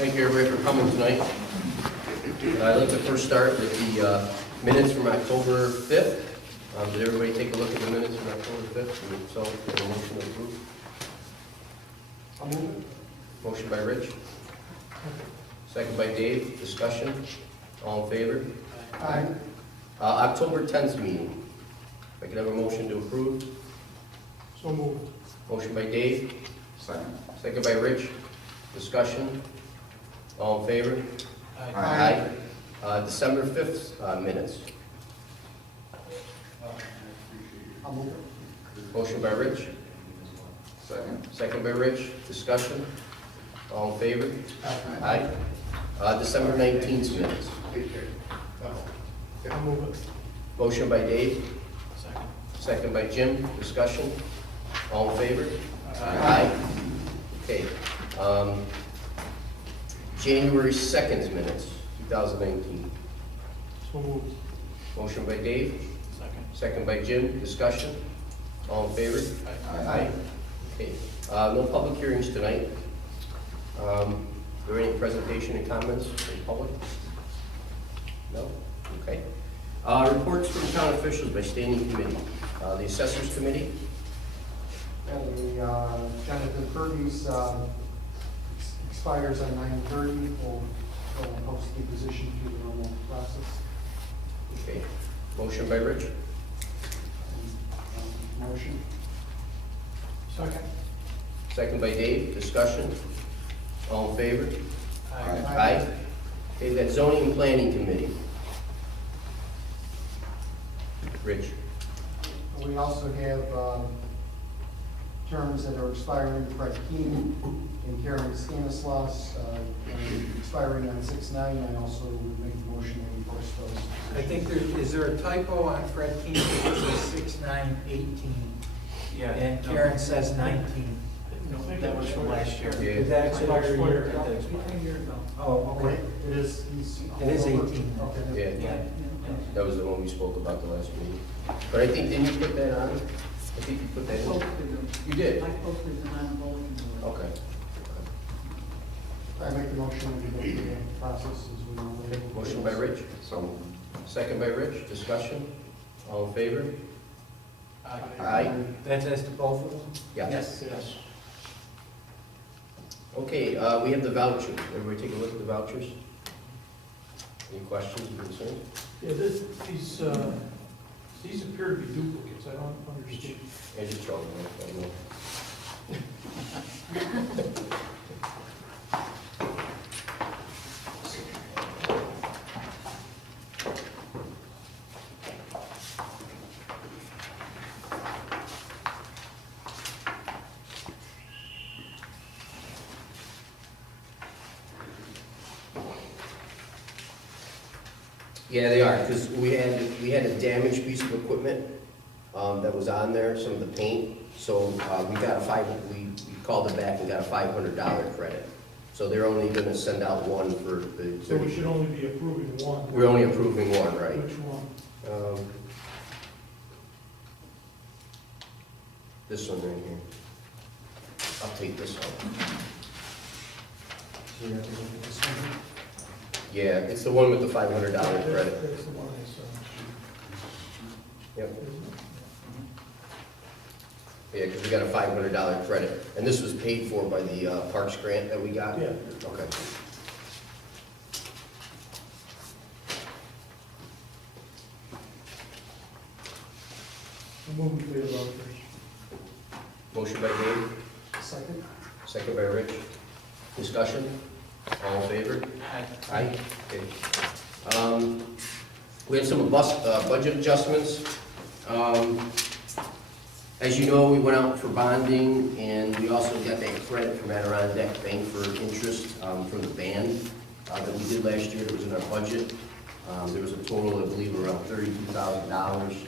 Thank you, everybody, for coming tonight. I'd like to first start with the minutes from October 5th. Did everybody take a look at the minutes from October 5th? And so, a motion to approve? I'll move it. Motion by Rich. Second by Dave. Discussion? All in favor? Aye. October 10th meeting. If I could have a motion to approve? So moved. Motion by Dave. Second. Second by Rich. Discussion? All in favor? Aye. December 5th minutes. I'll move it. Motion by Rich. Second. Second by Rich. Discussion? All in favor? Aye. December 19th minutes. I'll move it. Motion by Dave. Second. Second by Jim. Discussion? All in favor? Aye. Okay. January 2nd minutes, 2019. So moved. Motion by Dave. Second. Second by Jim. Discussion? All in favor? Aye. Okay. No public hearings tonight. Are there any presentation and comments from the public? No? Okay. Reports from town officials by standing committee. The Assessors Committee. And the Jonathan Kirby's expires on 9/30. We'll post the position through the normal process. Okay. Motion by Rich. Motion. Second. Second by Dave. Discussion? All in favor? Aye. Okay, that zoning and planning committee. Rich. We also have terms that are expiring, Fred Keen and Karen Stanislaus, expiring on 6/9. I also would make the motion that we post those. I think is there a typo on Fred King? It says 6/9/18. Yeah. And Karen says 19. That was from last year. Yeah. Did that expire a year ago? A year ago. Oh, okay. It is, It is 18. Okay. Yeah, Yeah. that was the one we spoke about the last meeting. But I think, didn't you put that on? I think you put that in. You did? I posted them on bulletin board. Okay. I make the motion and we go through the process as we normally do. Motion by Rich. Second by Rich. Discussion? All in favor? Aye. That's as to both of them? Yeah. Yes. Okay, we have the vouchers. Everybody take a look at the vouchers. Any questions or concerns? Yeah, these appear to be duplicates. I don't understand. I just trouble, I don't know. Yeah, they are, because we had a damaged piece of equipment that was on there, some of the paint. So we called it back and got a $500 credit. So they're only gonna send out one for the. So we should only be approving one. We're only approving one, right? Which one? This one right here. I'll take this one. So you have to look at this one. Yeah, it's the one with the $500 credit. That's the one I saw. Yep. Yeah, because we got a $500 credit, and this was paid for by the Parks grant that we got? Yeah. Okay. I'm moving to the vouchers. Motion by Dave, Second. second by Rich. Discussion? All in favor? Aye. Okay. We had some budget adjustments. As you know, we went out for bonding, and we also got that credit from Adirondack Bank for interest from the band that we did last year. That was in our budget. There was a total, I believe, around $32,000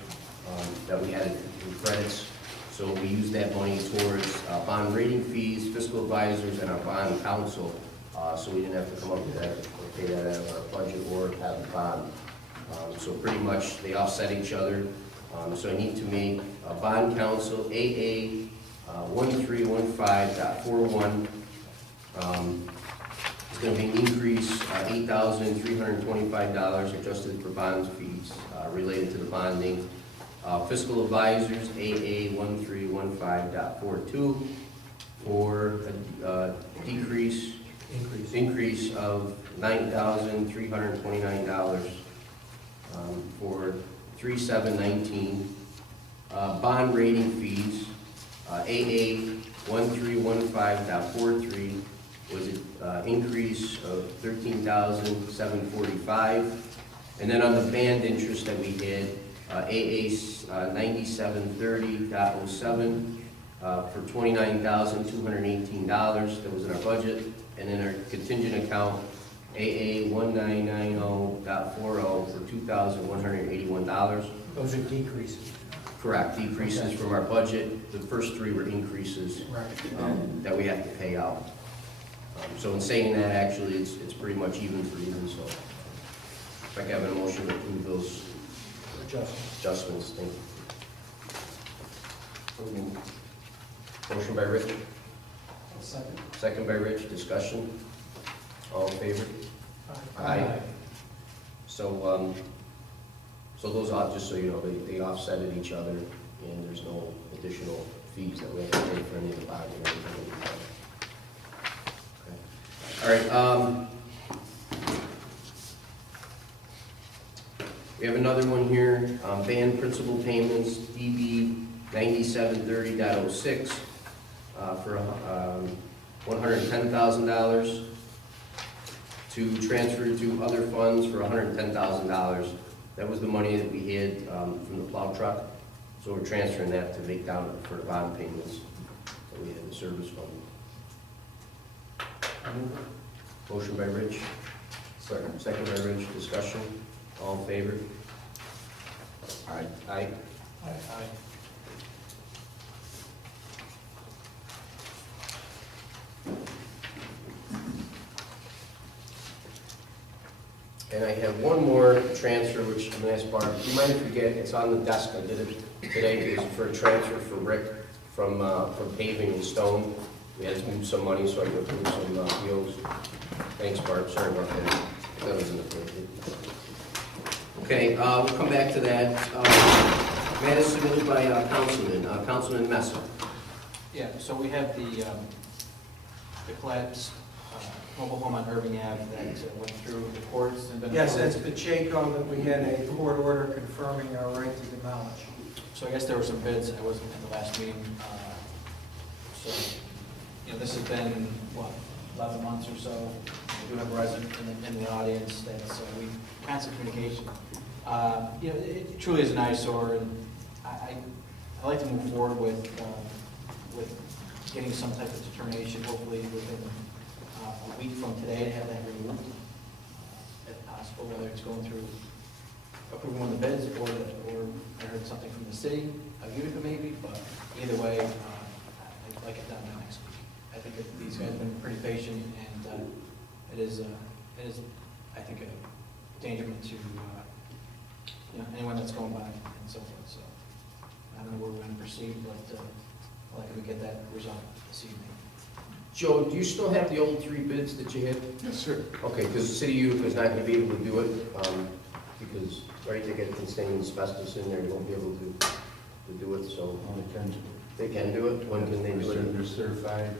that we added in credits. So we used that money towards bond rating fees, fiscal advisors, and our bond counsel. So we didn't have to come up with that or pay that out of our budget or have the bond. So pretty much they offset each other. So I need to make a bond counsel AA 1315.41 is gonna be an increase, $8,325 adjusted for bonds fees related to the bonding. Fiscal advisors, AA 1315.42, for a increase of $9,329 for 3719. Bond rating fees, AA 1315.43 was an increase of $13,745. And then on the band interest that we had, AA 9730.07 for $29,218. That was in our budget. And then our contingent account, AA 1990.40 for $2,181. Those are decreases. Correct, decreases Okay. from our budget. The first three were increases Right. that we have to pay out. So in saying that, actually, it's pretty much even for even, so if I can have a motion to approve those adjustments, thank you. Motion by Rich, Second. second by Rich, discussion. All in favor? Aye. So, so those are, just so you know, they offsetted each other, and there's no additional fees that we have to pay for any of the bonding or anything. Okay. All right, we have another one here, band principal payments, DB 9730.06, for $110,000, to transfer to other funds for $110,000. That was the money that we had from the plow truck, so we're transferring that to make down for the bond payments that we had in the service fund. Motion by Rich. Second by Rich, discussion. All in favor? Aye. Aye. Aye. And I have one more transfer, which I'm gonna ask Barb, you might forget, it's on the desk, I did it today, it was for a transfer for Rick from paving and stone. We had to move some money, so I could approve some POs. Thanks, Barb, sorry about that. That was in the paper. Okay, we'll come back to that. That is submitted by Councilman Messer. Yeah, so we have the collapsed mobile home on Irving Ave that went through the courts and been. Yes, that's Pacheco, that we had a court order confirming our right to demolish. So I guess there were some bids, I wasn't at the last meeting. So, you know, this has been, what, 11 months or so. We do have a resident in the audience that's, we, constant communication. You know, it truly is an eyesore, and I like to move forward with getting some type of determination, hopefully within a week from today, to have that removed, if possible, whether it's going through approving one of the bids, or I heard something from the city, a Utica maybe, but either way, I'd like it done by next week. I think that these guys have been pretty patient, and it is, I think, a endangerment to, you know, anyone that's going by and so forth, so I don't know where we're gonna proceed, but I'd like if we get that resolved this evening. Joe, do you still have the old three bids that you had? Yes, sir. Okay, because the city of Utica is not going to be able to do it, because, right, they get contained asbestos in there, you won't be able to do it, so. They can do it, when can they do it? They're certified.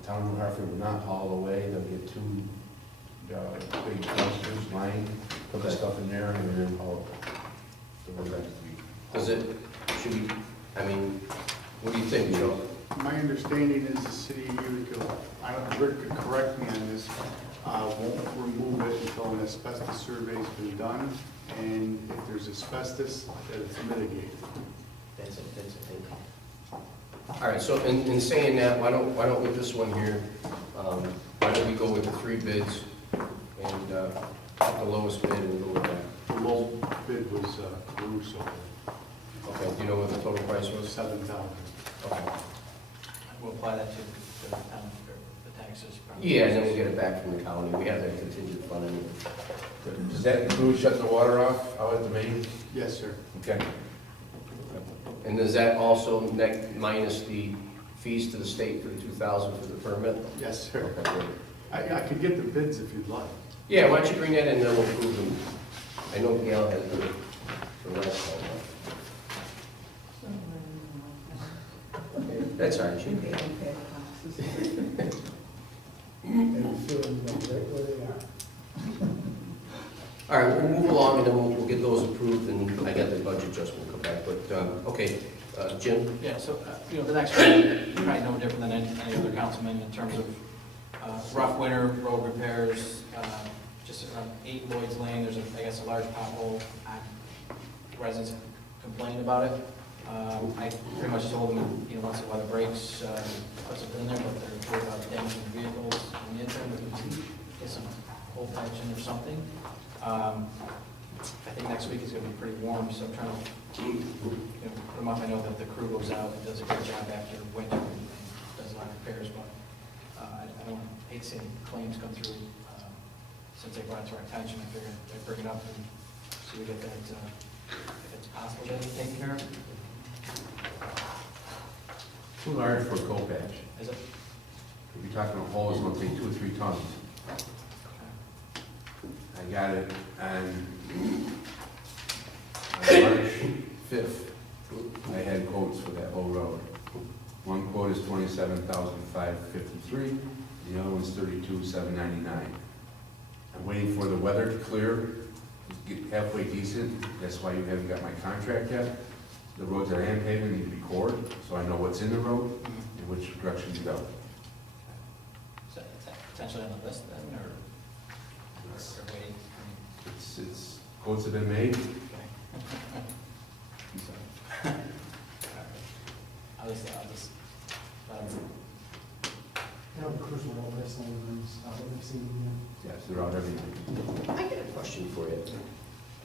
The town of Hartford will not haul away, they'll get two big dumpsters, line, put the Okay. stuff in there, and then haul it. Okay. Does it, should we, I mean, what do you think, Joe? My understanding is the city of Utica, I don't, Rick could correct me on this, won't remove it until an asbestos survey's been done, and if there's asbestos, that it's mitigated. That's it, thank you. All right, so in saying that, why don't with this one here, why don't we go with the three bids, and the lowest bid, and we'll go with that. The low bid was Caruso, Okay, do you know what the total price was? $7,000. Okay. We'll apply that to the town, or the taxes. probably. Yeah, and then we'll get it back from the county, we have that contingent fund anyway. Does that include shutting the water off out at the main? Yes, sir. Okay. And does that also minus the fees to the state for the 2,000 for the permit? Yes, sir. Okay, great. I could get the bids if you'd like. Yeah, why don't you bring that in and then we'll approve them. I know Gail has the last time. That's all right, Chief. And fill them right where they are. All right, we'll move along and then we'll get those approved and I got the budget adjustment come back, but, okay, Jim? Yeah, so, the next one, probably no different than any other councilman in terms of rough winter road repairs, just around 8 Lloyd's Lane, there's I guess a large pothole. Residents complained about it. I pretty much told them, once the weather breaks, put something in there, but they're worried about damaging vehicles in the interim, we can get some hole patching or something. I think next week is going to be pretty warm, so I'm trying to put them up. I know that the crew goes out and does a good job after winter and does a lot of repairs, but I don't hate seeing claims come through. Since they brought it to our attention, I figured I'd bring it up and see if we get that, if it's possible that it's taken care of. Too large for a coal patch. Is it? If you're talking a hole, it's gonna take 2 or 3 tons. I got it on March 5th. I had quotes for that whole road. One quote is $27,553. The other one's $32,799. I'm waiting for the weather to clear, get halfway decent. That's why you haven't got my contract yet. The roads that I am paving need to be cored, so I know what's in the road and which direction to go. Is that potentially on the list then, or waiting? It's quotes have been made. I'll just let them. Cruise will all this and we've seen, Yes, they're out every night. I got a question for you.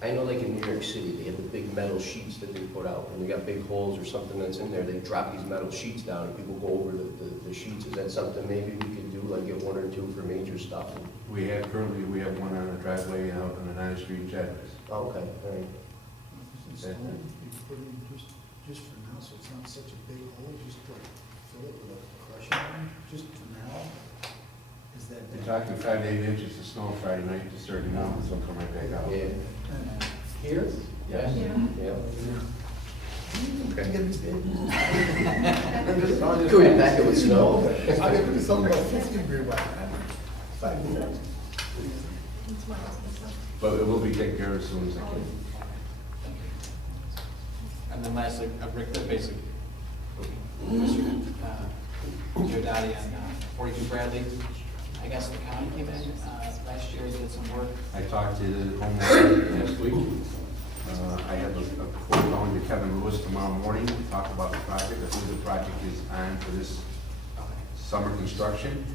I know like in New York City, they have the big metal sheets that they put out, and they got big holes or something that's in there, they drop these metal sheets down, and people go over the sheets. Is that something maybe we could do, like get 1 or 2 for major stuff? Currently, we have one on a driveway out on the 9th Street jet. Oh, okay, all right. You put in just for now, so it's not such a big hole, just like fill it with a crushing iron, just for now. Is that? We're talking 5 to 8 inches of snow Friday night to start now, so it'll come right back out. Yeah. Here? Yes. Yeah. Okay. Could we back it with snow? I get to something about 50-degree weather. But it will be taken care of as soon as I can. And then lastly, Rick, basically, Mr. Giordati on 42 Bradley. I guess the county came in last year, did some work. I talked to the homeowner last week. I have a quote calling to Kevin Lewis tomorrow morning to talk about the project. I believe the project is on for this summer construction.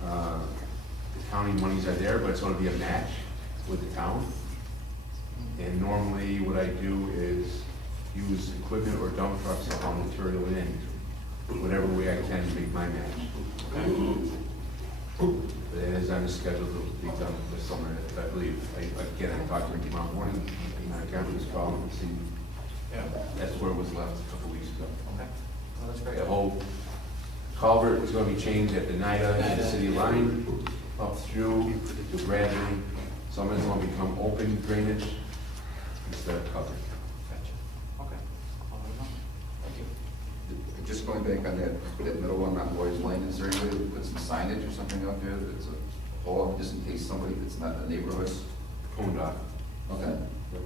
The county monies are there, but it's going to be a match with the town. And normally what I do is use equipment or dump trucks to haul material in, whatever way I can to make my match. But it is on the schedule to be done this summer, I believe. Again, I talked to him tomorrow morning, and I got his call and see. Yeah. That's where it was left a couple weeks ago. Okay. Well, that's great. The whole culvert is going to be changed at the NIDA and the city line, up through to Bradley. Some of it's going to become open drainage instead of covered. Gotcha. Okay. I'll let him know. Thank you. Just going back on that middle one on Lloyd's Lane, is there any way to put some signage or something up there that's a hole, just in case somebody that's not in the neighborhood? Coned off. Okay. Go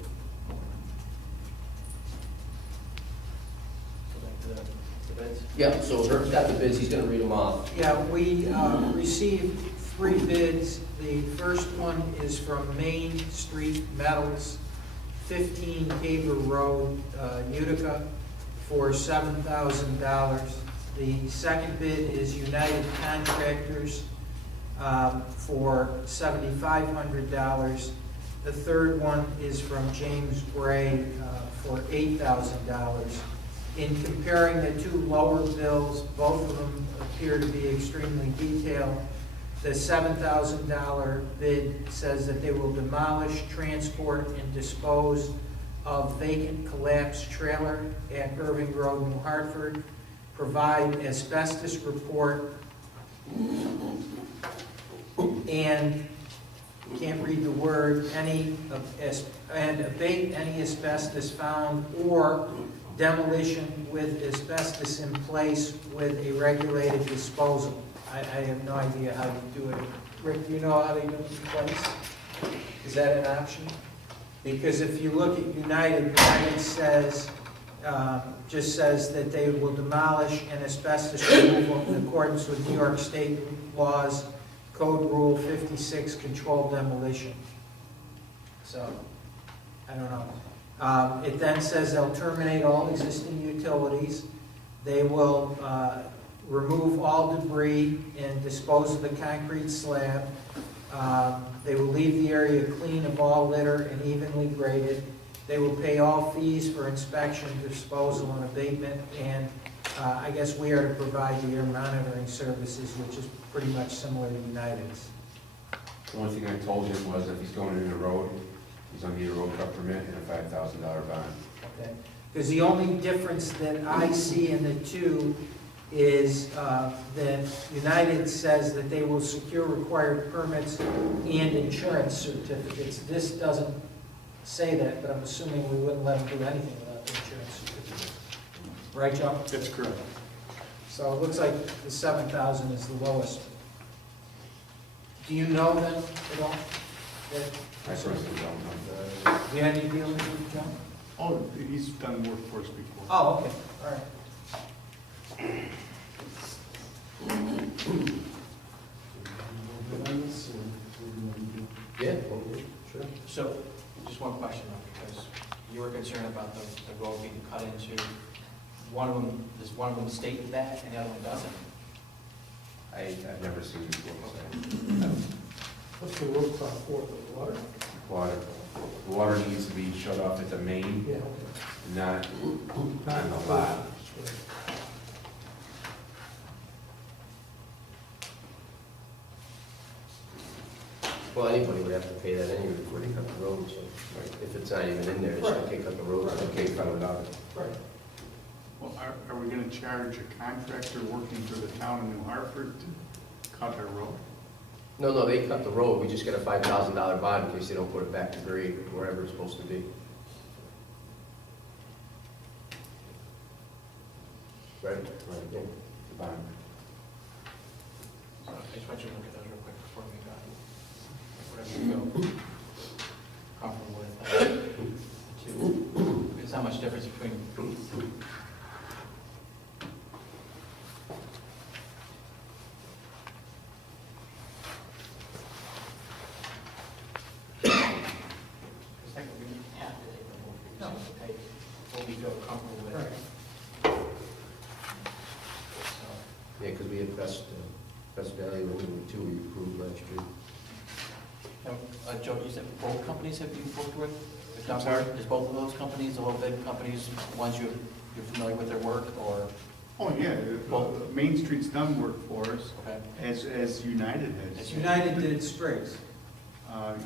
back to the bids. Yeah, so Herb's got the bids, he's gonna read them off. Yeah, we received 3 bids. The first one is from Main Street Metals, 15 Tabor Road, Utica, for $7,000. The second bid is United Contractors for $7,500. The third one is from James Gray for $8,000. In comparing the 2 lower bills, both of them appear to be extremely detailed. The $7,000 bid says that they will demolish, transport, and dispose of vacant collapsed trailer at Irving Road, New Hartford, provide asbestos report and, can't read the word, and abate any asbestos found or demolition with asbestos in place with a regulated disposal. I have no idea how to do it. Rick, do you know how they do it in place? Is that an option? Because if you look at United says, just says that they will demolish an asbestos removal in accordance with New York State laws, Code Rule 56, controlled demolition. So, I don't know. It then says they'll terminate all existing utilities. They will remove all debris and dispose of the concrete slab. They will leave the area clean of all litter and evenly graded. They will pay all fees for inspection, disposal, and abatement, and I guess we are to provide the air monitoring services, which is pretty much similar to United's. The only thing I told him was if he's going in the road, he's gonna need a road cut permit and a $5,000 bond. Okay? Because the only difference that I see in the two is that United says that they will secure required permits and insurance certificates. This doesn't say that, but I'm assuming we wouldn't let them do anything without the insurance certificate. Right, Joe? That's correct. So it looks like the 7,000 is the lowest. Do you know them at all? I personally don't know. Do you have any dealings with John? Oh, he's done work for us before. Oh, okay, all right. Yeah, sure. So, just one question though, because you were concerned about the road being cut into, one of them, does one of them state that and the other one doesn't? I've never seen it before, so. What's the road crop for, the water? Water. The water needs to be shut off at the main, Yeah. not on the lot. Well, anybody would have to pay that anyway before they cut the road, so if it's not even in there, it's okay, cut the road, it's okay, cut it out. Right. Well, are we gonna charge a contractor working for the town of New Hartford to cut our road? No, they cut the road, we just get a $5,000 bond in case they don't put it back to grade, wherever it's supposed to be. Right? Right, yeah. The bond. So I just want you to look at those real quick before we go. Whatever you feel comfortable with. Two. There's not much difference between. It's like we didn't have to take the whole thing. No. So take what we feel comfortable with. Right. So, Yeah, because we had best value anyway, too, we approved last year. now, Joe, you said both companies have you worked with? If not, I'm sorry? Is both of those companies, the little big companies, ones you're familiar with their work, or, Oh, yeah, Main Street's done work for us, okay? as United has. As United did Spriggs,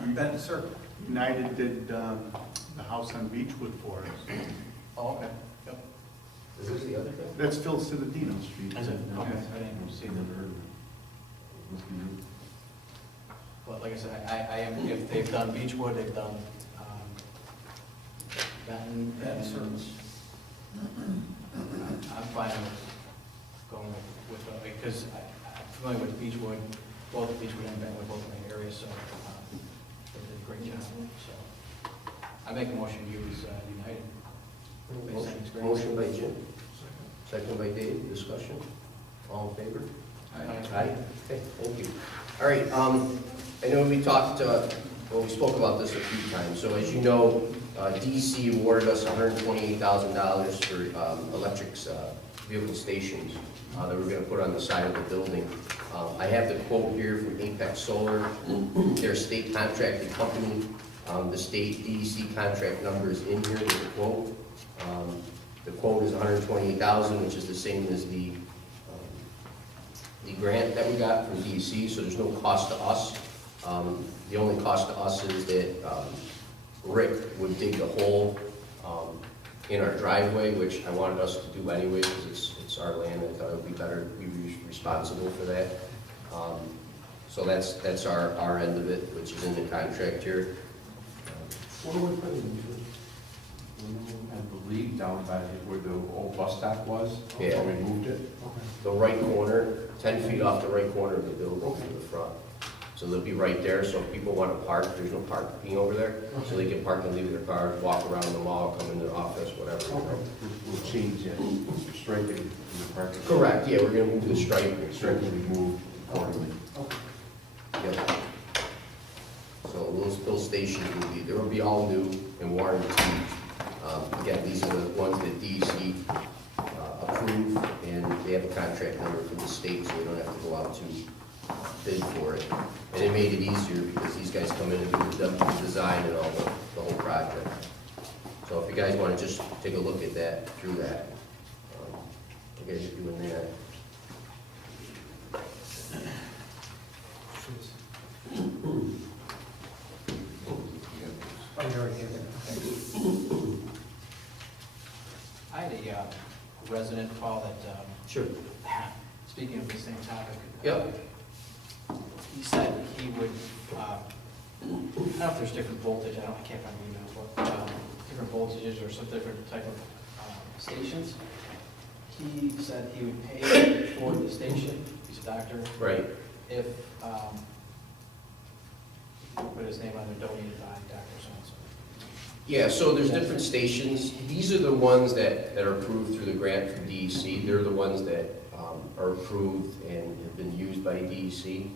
Benton Circle. United did the house on Beechwood for us. Oh, okay. Yep. Is this the other thing? That's Phil Citadino Street. Is it? Yeah. Okay, I didn't see that. But like I said, I am, if they've done Beechwood, they've done, Benton, Benton and Circles. I'm fine with going with, because I'm familiar with Beechwood, both Beechwood and Benton, both in the area, so, they did a great job, so. I make a motion to use, United. Based on experience. Motion by Jim, second by Dave, discussion, all in favor? Aye. Okay, thank you. All right, I know we talked, well, we spoke about this a few times, so as you know, DEC awarded us $128,000 for electric vehicle stations that we're gonna put on the side of the building. I have the quote here from Apex Solar, their state contracted company. The state DEC contract number is in here with the quote. The quote is $128,000, which is the same as the grant that we got from DEC, so there's no cost to us. The only cost to us is that Rick would dig the hole in our driveway, which I wanted us to do anyway, because it's our land. I thought it would be better, we be responsible for that. So that's our end of it, which is in the contract here. What are we putting into it? I believe down by where the old bus stop was. Yeah. So we moved it. The right corner, 10 feet off the right corner of the building to the front. So they'll be right there, so if people want to park, there's no parking over there. So they can park and leave their cars, walk around the mall, come into the office, whatever. We'll change it, striping in the parking. Correct, yeah, we're gonna move the striping. Striping we moved accordingly. Yep. So those stations will be all new and warranted. Again, these are the ones that DEC approved, and they have a contract number from the state, so we don't have to go out to bid for it. And it made it easier because these guys come in and do the design and all the whole project. So if you guys want to just take a look at that, through that, you guys are doing that. I had a resident call that, Sure. speaking of the same topic. Yep. He said he would, I don't know if there's different voltage, I can't find the emails, but different voltages or some different type of stations. He said he would pay for the station, he's a doctor, Right. if, he put his name on there, donated by Dr. So-and-so. Yeah, so there's different stations. These are the ones that are approved through the grant from DEC. They're the ones that are approved and have been used by DEC.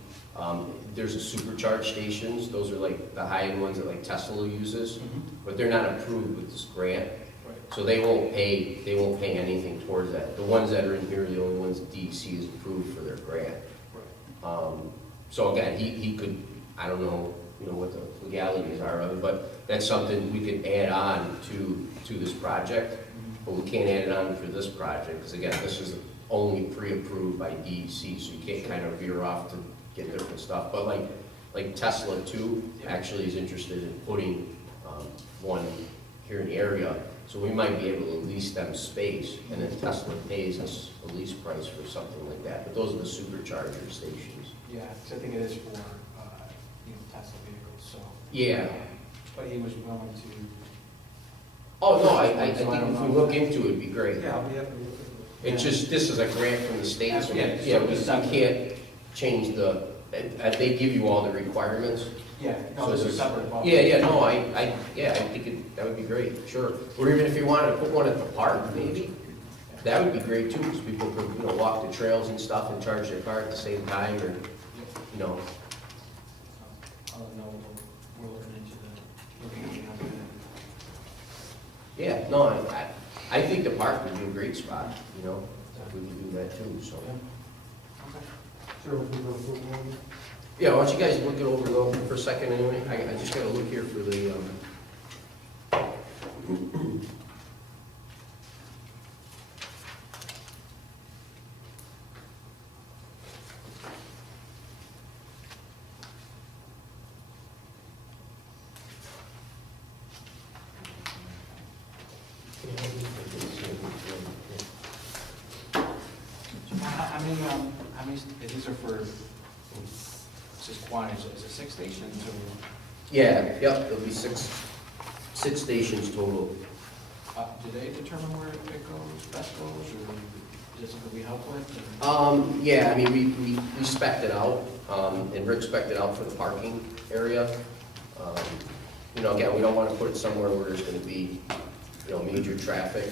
There's a supercharge stations. Those are like the high-end ones that like Tesla uses, but they're not approved with this grant. Right. So they won't pay anything towards that. The ones that are in here are the only ones DEC is approved for their grant. Right. So again, he could, I don't know, what the legalities are of it, but that's something we could add on to this project, but we can't add it on for this project, because again, this is only pre-approved by DEC, so you can't kind of veer off to get different stuff. But like Tesla too, actually is interested in putting one here in the area, so we might be able to lease them space, and then Tesla pays us a lease price for something like that. But those are the supercharger stations. Yeah, because I think it is for, Tesla vehicles, so. Yeah. But he was willing to. Oh, no, I think if we look into it, it'd be great. Yeah, we have to look at It's just, this is a grant from the state, so Yeah. we can't change they give you all the requirements. Yeah, no, So this is there's- separate. about- Yeah, no, I think that would be great, sure. Or even if you wanted to put one at the park, maybe, that would be great too, because people could, walk the trails and stuff and charge their car at the same time, or, I'll know, we're looking into the. yeah, no, I think the park would be a great spot, if we could do that too, so. Sure, if we go forward. Yeah, why don't you guys look it over though for a second anyway? I just gotta look here for the, How many, these are for, it's just quantities, is it 6 stations or? yeah, yep, there'll be six stations total. Do they determine where it goes, best goes, or is it something we help with? or- Yeah, I mean, we spec'd it out, and Rick spec'd it out for the parking area. Again, we don't want to put it somewhere where there's going to be, major traffic,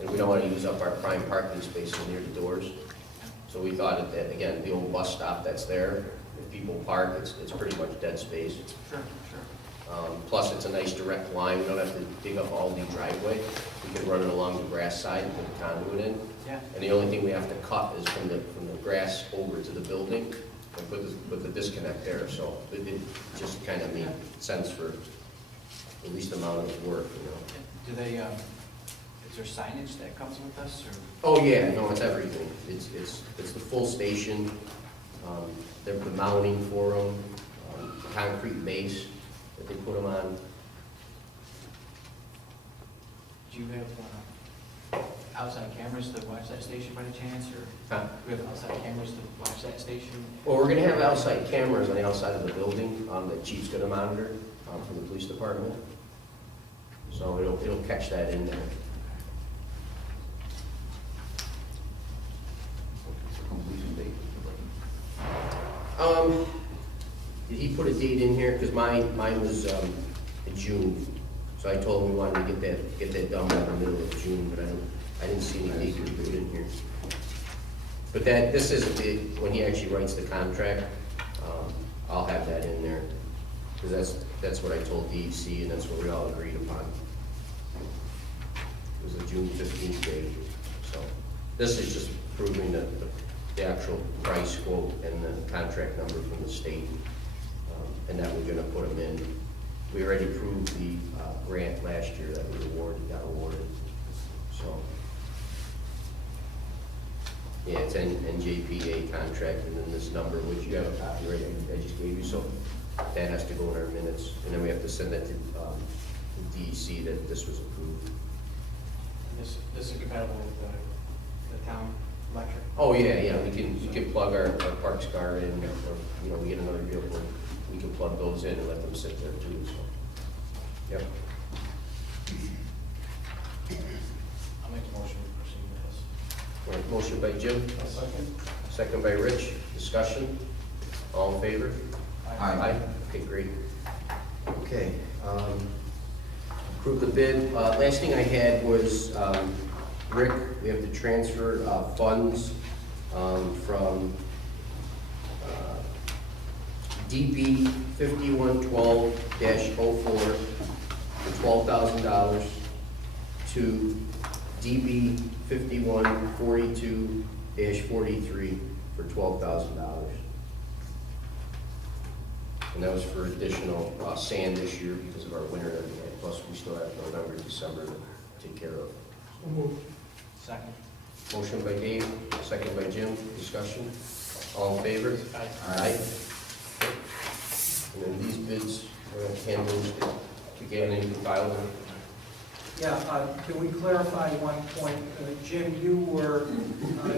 and we don't want to use up our prime parking spaces near the doors. So we thought that, again, the old bus stop that's there, if people park, it's pretty much dead space. Sure, sure. Plus, it's a nice direct line, we don't have to dig up all the driveway. We can run it along the grass side and put the conduit in. Yeah. And the only thing we have to cut is from the grass over to the building and put the disconnect there. So it just kind of made sense for the least amount of work, Do they, is there signage that comes with this, or? Oh, yeah, no, it's everything. It's the full station, the mounting for them, the concrete base that they put them on. Do you have, outside cameras to watch that station by any chance, or Huh? do we have outside cameras to watch that station? Well, we're gonna have outside cameras on the outside of the building, that Chief's gonna monitor, from the police department. So it'll catch that in there. Completion date. Did he put a date in here? Because mine was, in June. So I told him we wanted to get that done by the middle of June, but I didn't see any date he put in here. But this is when he actually writes the contract, I'll have that in there. Because that's what I told DEC, and that's what we all agreed upon. It was a June 15th date, so. This is just proving the actual price quote and the contract number from the state, and that we're gonna put them in. We already proved the grant last year that we got awarded, so. Yeah, it's an NJPA contract, and then this number, which you have a copy, right, I just gave you, so that has to go in our minutes, and then we have to send that to DEC that this was approved. And this is compatible with the town electric? Oh, yeah, we can plug our parks car in, or, we get another vehicle, we can plug those in and let them sit there too, so. Yep. I'll make a motion to proceed with this. All right, motion by Jim, second by Rich, discussion, all in favor? Aye. Okay, great. Okay, approve the bid. Last thing I had was, Rick, we have to transfer funds from DB 5112-04 for $12,000 to DB 5142-43 for $12,000. And that was for additional sand this year because of our winter that we had. Plus, we still have November, December to take care of. Second. Motion by Dave, second by Jim. Discussion. All in favor? Aye. And then these bids, we're going to hand those to Gavin and you can file them. Yeah, can we clarify one point? Jim, you were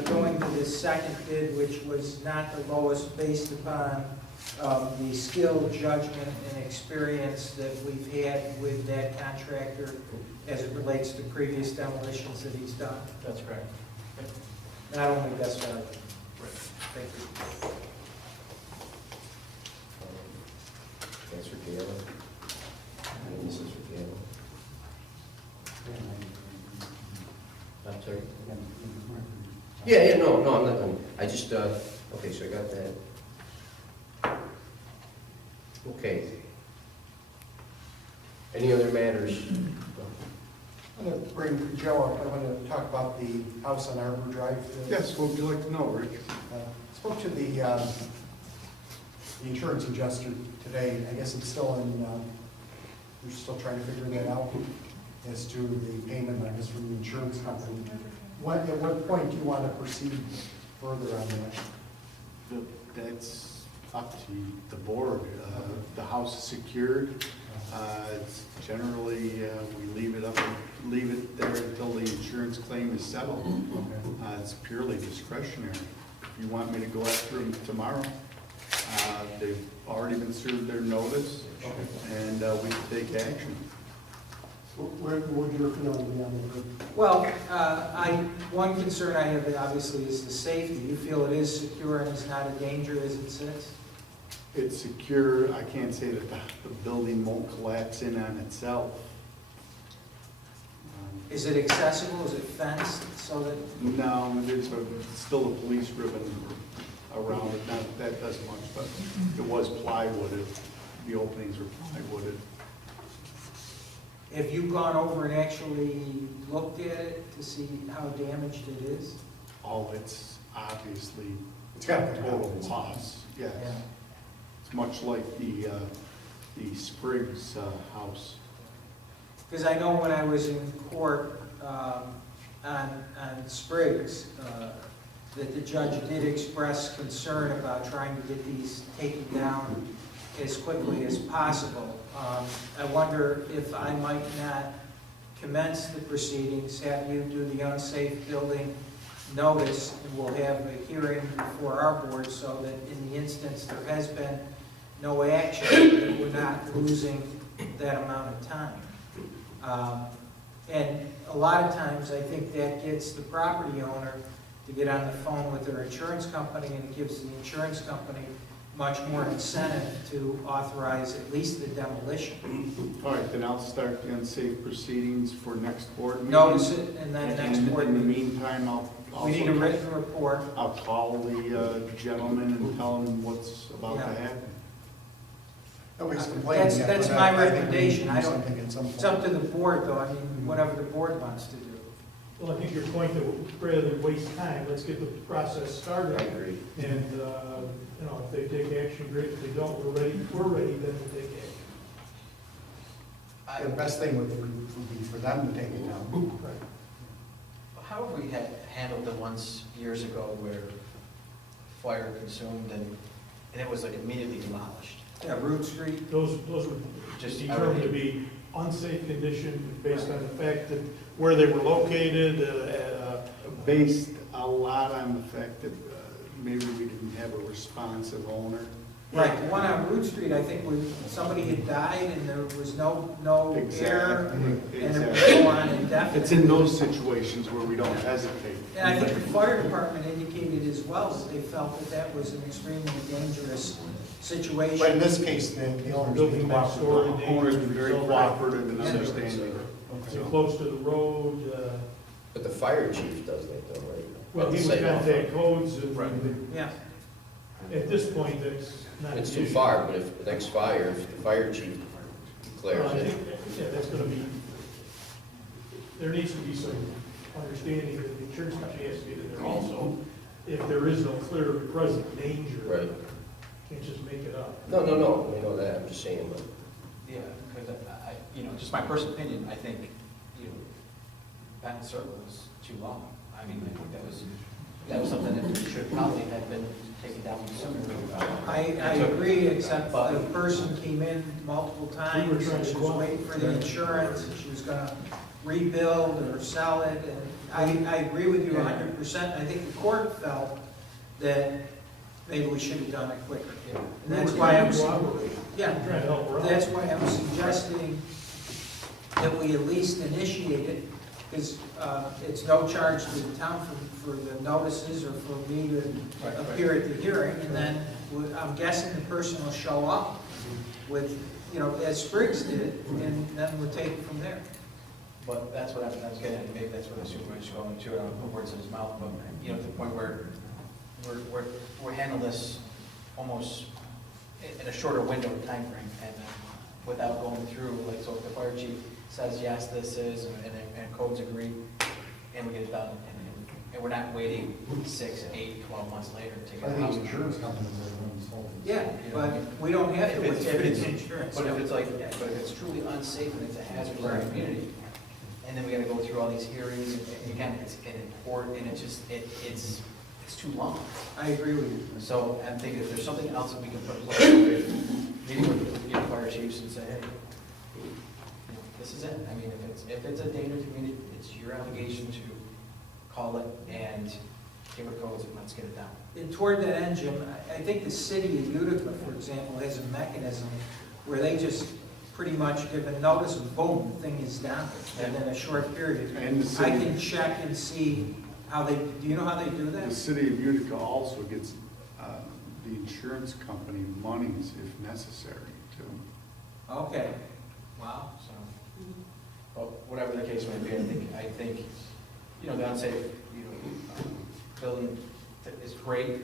going to the second bid, which was not the lowest based upon the skill, judgment, and experience that we've had with that contractor as it relates to previous demolitions that he's done. That's correct. Not only best value. Thank you. That's for Gavin. And this is for Gavin. I'm sorry? Yeah, no, I'm not done. I just, okay, so I got that. Okay. Any other matters? I'm going to bring Joe up. I want to talk about the house on Arbor Drive. Yes, what would you like to know, Rich? Spoke to the insurance adjuster today. I guess it's still in, we're still trying to figure that out as to the payment, I guess, from the insurance company. At what point do you want to proceed further on that? That's up to the board. The house is secured. It's generally, we leave it there until the insurance claim is settled. It's purely discretionary. If you want me to go after them tomorrow, they've already been served their notice, and we can take action. Where would your feeling be on the? Well, one concern I have obviously is the safety. You feel it is secure and it's not a danger as it sits? It's secure. I can't say that the building won't collapse in on itself. Is it accessible? Is it fenced so that? No, there's still a police ribbon around it. Not that that does much, but it was plywooded. The openings were plywooded. Have you gone over and actually looked at it to see how damaged it is? Oh, it's obviously It's got a total loss. Yes. It's much like the Spriggs house. Because I know when I was in court on Spriggs, that the judge did express concern about trying to get these taken down as quickly as possible. I wonder if I might not commence the proceedings, have you do the unsafe building notice, and we'll have a hearing before our board so that in the instance there has been no action, that we're not losing that amount of time. And a lot of times, I think that gets the property owner to get on the phone with their insurance company, and it gives the insurance company much more incentive to authorize at least the demolition. All right, then I'll start the unsafe proceedings for next board meeting. Notice it, and then next board In the meeting. meantime, I'll We need a also, written report. I'll call the gentleman and tell him what's about to Yeah. happen. Nobody's complaining That's- yet, that's but my I think we need to recommendation. do I don't- something at some It's up to point. the board, though, I mean, whatever the board wants to do. Well, I think your point that rather than waste time, let's get the process started. I agree. And, you know, if they take action, great. If they don't, we're ready, then we'll take action. The best thing would be for them to take it down. How have we handled the ones years ago where fire consumed and it was like immediately demolished? Yeah, Root Street. Those were Just determined to be unsafe condition based on the fact that where they were located, Based a lot on the fact that maybe we didn't have a responsive owner. Right, the one on Root Street, I think, was somebody had died and there was no air, and it would go on indefinitely. It's in those situations where we don't hesitate. And I think the fire department indicated as well that they felt that that was an extremely dangerous situation. But in this case, the owners building being next door, cooperative. the Owners neighbors been very result- cooperative and Yeah. understanding. So close to the road, But the fire chief does that though, right? well, he was Say no. contact codes, and Yeah, at this point, that's not an It's too issue. far, but if the next fire, if the fire chief Well, declares I it, think, yeah, that's gonna be, there needs to be some understanding that the insurance company has to get in there also, if there is no clear present danger. right? Can't just make it up. No, we know that, I'm just saying, but. Yeah, because just my personal opinion, I think, Benton Circle is too long. I mean, I think that was something that should probably have been taken down sooner. I agree, except the person came in multiple times, We were trying and to she was go- waiting for the insurance, and she was gonna rebuild or sell it, and I agree with you 100%. I think the court felt that maybe we should have done it quicker. And that's why I'm, yeah, Trying to help her out. that's why I'm suggesting that we at least initiate it, because it's no charge to the town for the notices or for me to appear at the hearing, and then I'm guessing the person will show up with, as Spriggs did, and then we'll take it from there. But that's what I was getting at, maybe that's what the supervisor's going to, I don't put words in his mouth, but, to the point where we're handling this almost in a shorter window of time frame, and without going through, like, so if the fire chief says, yes, this is, and codes agree, and we get it done, and we're not waiting 6, 8, 12 months later to I get the think house. insurance companies are the ones holding. Yeah, but we don't have to If it's- wait if for it's- the insurance. But if it's like, but if it's truly unsafe and it's a hazard to our community, and then we gotta go through all these hearings, and again, it's in court, and it's just, it's too long. I agree with you. So I'm thinking if there's something else that we can put in place, meeting with the fire chiefs and say, hey, this is it. I mean, if it's a danger to the community, it's your obligation to call it and give it codes and let's get it done. And toward that end, Jim, I think the city of Utica, for example, has a mechanism where they just pretty much give a notice and boom, the thing is down within a short period. And the I city, can check and see how they, do you know how they do the that? city of Utica also gets the insurance company monies if necessary too. Okay, wow. So, but whatever the case may be, I think, the unsafe, building is great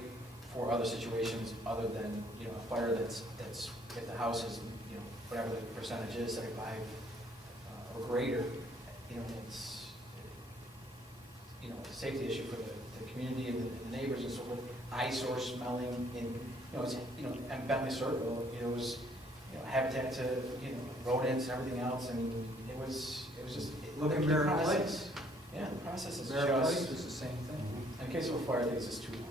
for other situations other than, a fire that's, if the house is, whatever the percentage is, 75 or greater, it's, a safety issue for the community and the neighbors and so forth. Eyesore smelling and, and Bentley Circle, it was, habitat to, rodents and everything else. I mean, it was just. Look at the Merritt process- Place. Yeah, the process is Merritt Place just, was the same thing. in case of a fire, I think it's just too long.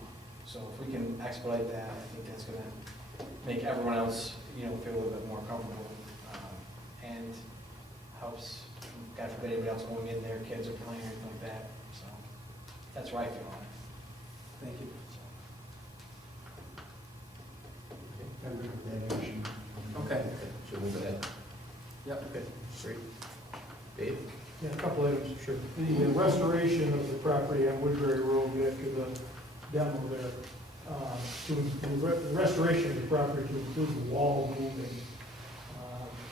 So if we can expedite that, I think that's gonna make everyone else, feel a little bit more comfortable, and helps God forbid anybody else going in there, kids are playing or anything like that, so that's where I feel on it. Thank you. I'm good with that action. Okay. So move ahead. Yep. Okay, great. Dave? Yeah, a couple items, sure. The restoration of the property on Woodbury Road after the demo there, the restoration of the property to include the wall moving.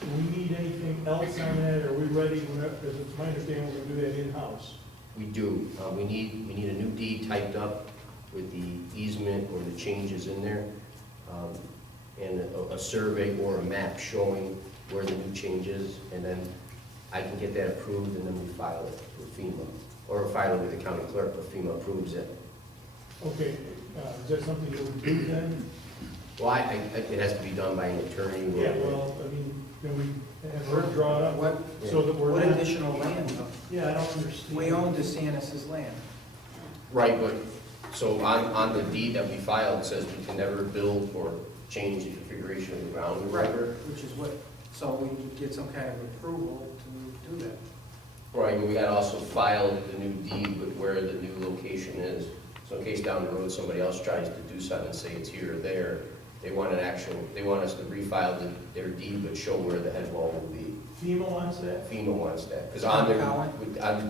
Do we need anything else on that? Are we ready? Because it's my understanding we're gonna do that in-house. We do. We need a new deed typed up with the easement or the changes in there, and a survey or a map showing where the new change is, and then I can get that approved, and then we file it with FEMA, or file it with the county clerk if FEMA approves it. Okay, is that something you would do then? Well, it has to be done by an attorney. or- Yeah, well, I mean, can we have her draw it up What, so that we're what not? additional land, though? Yeah, I don't understand. We own DeSantis's land. Right, but, so on the deed that we filed, it says we can never build or change the configuration of the ground or whatever. Which is what, so we need to get some kind of approval to do that. Right, but we gotta also file the new deed with where the new location is. So in case down the road, somebody else tries to do something and say it's here or there, they want us to refile their deed, but show where the head wall will be. FEMA wants that? FEMA wants that, because on there, Colin?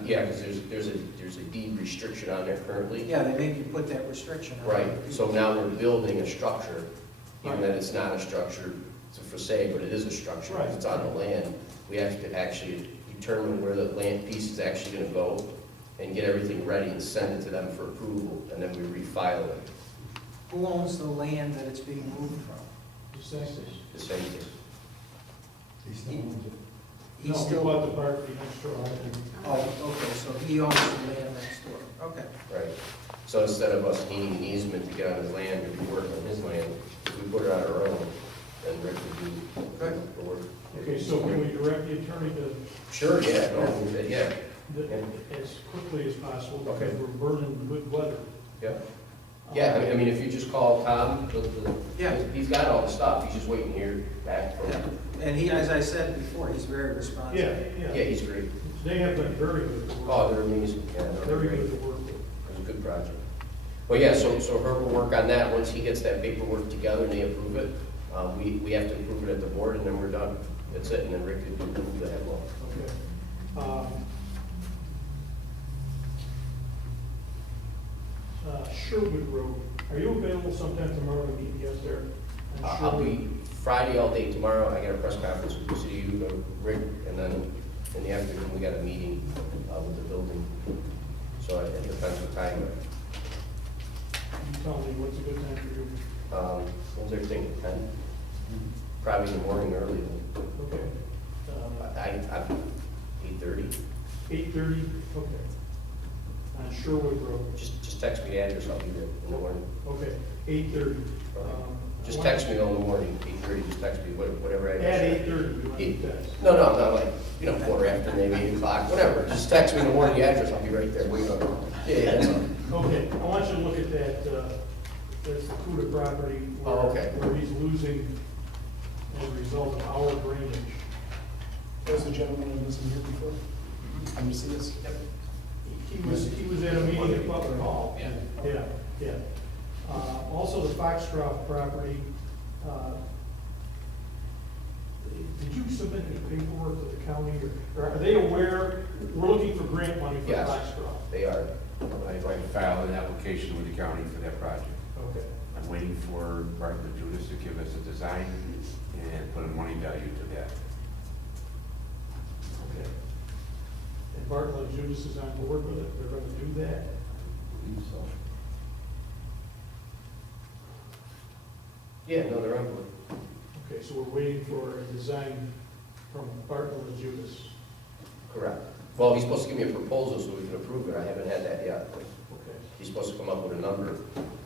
yeah, because there's a deed restriction on there currently. Yeah, they make you put that restriction on. Right, so now we're building a structure, even that it's not a structure for say, but it is a structure, because it's on the land. We have to actually determine where the land piece is actually gonna go, and get everything ready and send it to them for approval, and then we refile it. Who owns the land that it's being moved from? The census. The same thing. He still owns it. He's No, he still, bought the property next door. oh, okay, so he owns the land next door, okay. Right. So instead of us needing an easement to get on his land or do work on his land, if we put it on our own, then Rick would do the work. Okay, so can we direct the attorney to, Sure, yeah, no, yeah, as quickly as possible, because Okay. we're burning good weather. yeah. Yeah, I mean, if you just call Tom, Yeah. he's got all the stuff, he's just waiting here back from, Yeah. And he, as I said before, he's very responsive. Yeah, yeah, yeah. he's great. They have been very good to work. Oh, they're amazing, yeah, no, they're Very great. good to work with. It was a good project. Well, yeah, so Herb will work on that. Once he gets that paperwork together and they approve it, we have to approve it at the board, and then we're done. That's it, and then Rick could approve the head wall. Okay. Sherwood Road, are you available sometime tomorrow to meet me up there? on I'll Sherwood? be Friday all day tomorrow. I got a press conference with the city, Rick, and then in the afternoon, we got a meeting with the building. So it depends what time. You tell me what's a good time for you. What's everything, 10? Probably in the morning early. Okay. I'm 8:30. 8:30, okay. On Sherwood Road, Just text me the address, I'll be there in the morning. okay, 8:30. Just text me in the morning, 8:30, just text me, whatever I. At 8:30, you want to text? No, like, quarter after, maybe 8 o'clock, whatever. Just text me in the morning, the address, I'll be right there. Wait up. Yeah, that's all. Okay, I want you to look at that, that's the Cuda property. where- Oh, okay. Where he's losing as a result of our drainage. Was the gentleman who was in here before? Can you see this? Yep. He was at a meeting at Butler Hall. Yeah. Yeah. Also, the Foxcroft property, did you submit any paperwork to the county, or are they aware, we're looking for grant money for Yes. Foxcroft? They are. I filed an application with the county for that project. Okay. I'm waiting for Bartlett Judas to give us a design and put a money value to that. Okay. And Bartlett and Judas is on board with it, they're gonna do that? I believe so. Yeah, no, they're on board. Okay, so we're waiting for a design from Bartlett and Judas. Correct. Well, he's supposed to give me a proposal so we can approve it. I haven't had that yet. Okay. He's supposed to come up with a number and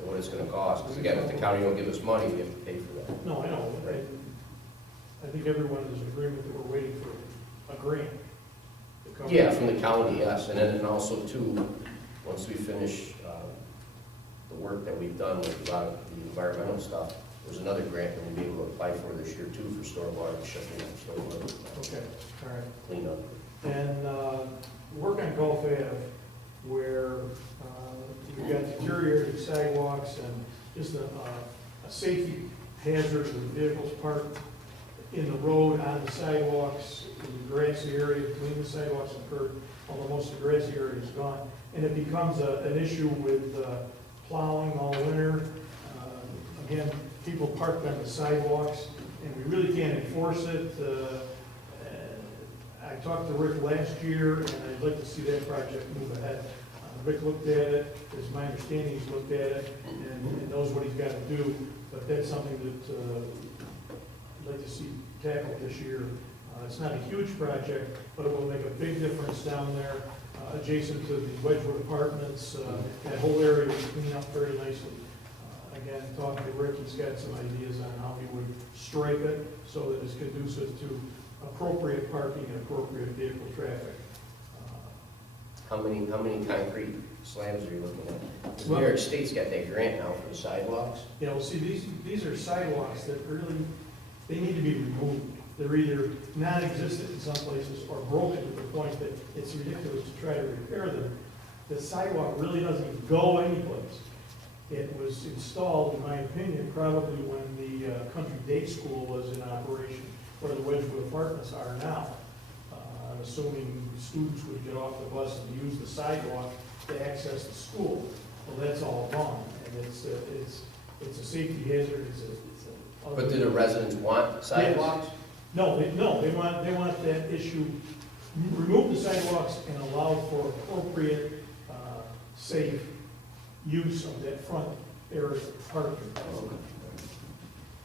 what it's gonna cost. Because again, if the county don't give us money, we have to pay for that. No, I know. Right. I think everyone is in agreement that we're waiting for a grant. to cover- Yeah, from the county, yes. And then also too, once we finish the work that we've done with a lot of the environmental stuff, There's another grant that we'll be able to apply for this year too, for stormwater, shutting up stormwater Okay, all right. cleanup. And work on Gulf Ave, where you've got deteriorating sidewalks and just a safety hazard with vehicles parked in the road, on the sidewalks, in the grassy area, between the sidewalks and curb, although most of the grassy area is gone. And it becomes an issue with plowing all winter. Again, people parked on the sidewalks, and we really can't enforce it. I talked to Rick last year, and I'd like to see that project move ahead. Rick looked at it, it's my understanding he's looked at it, and knows what he's got to do, but that's something that I'd like to see tackled this year. It's not a huge project, but it will make a big difference down there, adjacent to the Wedgewood Apartments. That whole area is cleaned up very nicely. Again, talking to Rick, he's got some ideas on how he would stripe it so that it's conducive to appropriate parking and appropriate vehicle traffic. How many concrete slabs are you looking at? 'Cause Well- New York State's got that grant now for the sidewalks. You know, see, these are sidewalks that really, they need to be removed. They're either non-existent in some places or broken to the point that it's ridiculous to try to repair them. The sidewalk really doesn't go anyplace. It was installed, in my opinion, probably when the Country Day School was in operation, where the Wedgewood Apartments are now. I'm assuming students would get off the bus and use the sidewalk to access the school. Well, that's all gone, and it's a safety hazard, it's a. But do the residents want sidewalks? No, they want that issue, remove the sidewalks and allow for appropriate, safe use of that front area parking.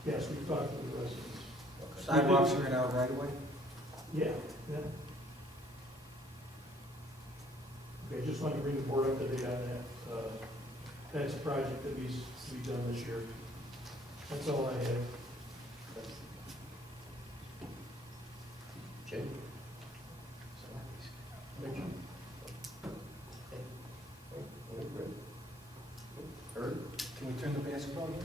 Yes, we've talked to the residents. Sidewalks are in our right away? Yeah, yeah. Okay, just wanted to bring the board up to date on that. That's a project that needs to be done this year. That's all I have. Jim? Herb? Can we turn the basketball game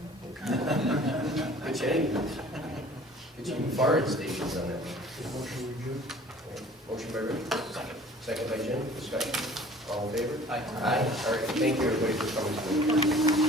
Get you even foreign stations on that. on? Motion reviewed. Motion by Rick. Second by Jim. Discussion. All in favor? Aye. All right, thank you, everybody, for coming.